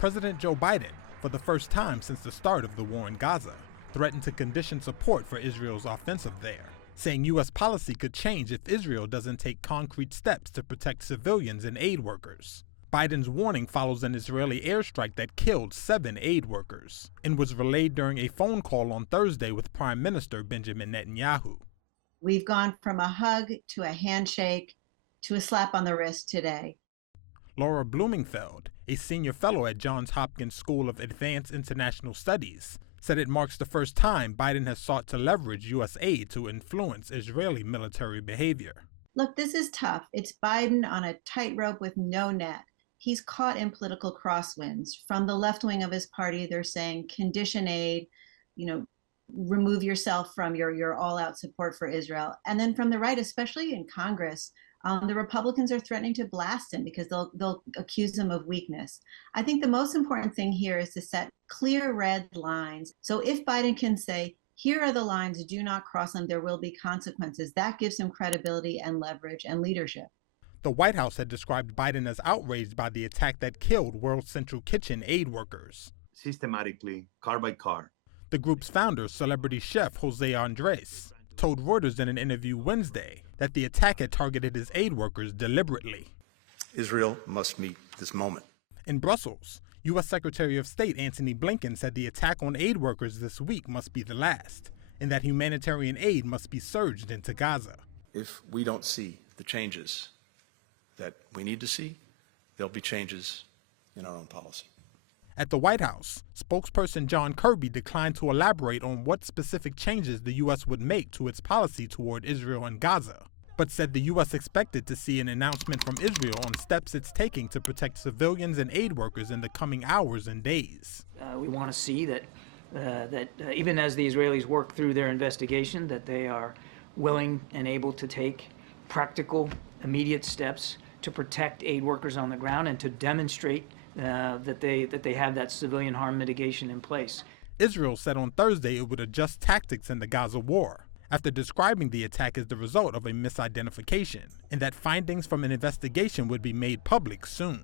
President Joe Biden, for the first time since the start of the war in Gaza, threatened to condition support for Israel's offensive there, saying U.S. policy could change if Israel doesn't take concrete steps to protect civilians and aid workers. Biden's warning follows an Israeli airstrike that killed 7 aid workers and was relayed during a phone call on Thursday with Prime Minister Benjamin Netanyahu. We've gone from a hug to a handshake to a slap on the wrist today. Laura Blumenfeld, a senior fellow at Johns Hopkins School of Advanced International Studies, said it marks the first time Biden has sought to leverage U.S. aid to influence Israeli military behavior. Look, this is tough. It's Biden on a tightrope with no net. He's caught in political crosswinds. From the left wing of his party, they're saying condition aid, remove yourself from your all-out support for Israel. And then from the right, especially in Congress, the Republicans are threatening to blast him because they'll accuse him of weakness. I think the most important thing here is to set clear red lines. So if Biden can say, here are the lines, do not cross them, there will be consequences, that gives him credibility and leverage and leadership. The White House had described Biden as outraged by the attack that killed World Central Kitchen aid workers. Systematically, car by car. The group's founder, celebrity chef Jose Andres, told Reuters in an interview Wednesday that the attack had targeted his aid workers deliberately. Israel must meet this moment. In Brussels, U.S. Secretary of State Antony Blinken said the attack on aid workers this week must be the last, and that humanitarian aid must be surged into Gaza. If we don't see the changes that we need to see, there'll be changes in our own policy. At the White House, spokesperson John Kirby declined to elaborate on what specific changes the U.S. would make to its policy toward Israel and Gaza, but said the U.S. expected to see an announcement from Israel on steps it's taking to protect civilians and aid workers in the coming hours and days. We want to see that even as the Israelis work through their investigation, that they are willing and able to take practical, immediate steps to protect aid workers on the ground and to demonstrate that they have that civilian harm mitigation in place. Israel said on Thursday it would adjust tactics in the Gaza war, after describing the attack as the result of a misidentification, and that findings from an investigation would be made public soon.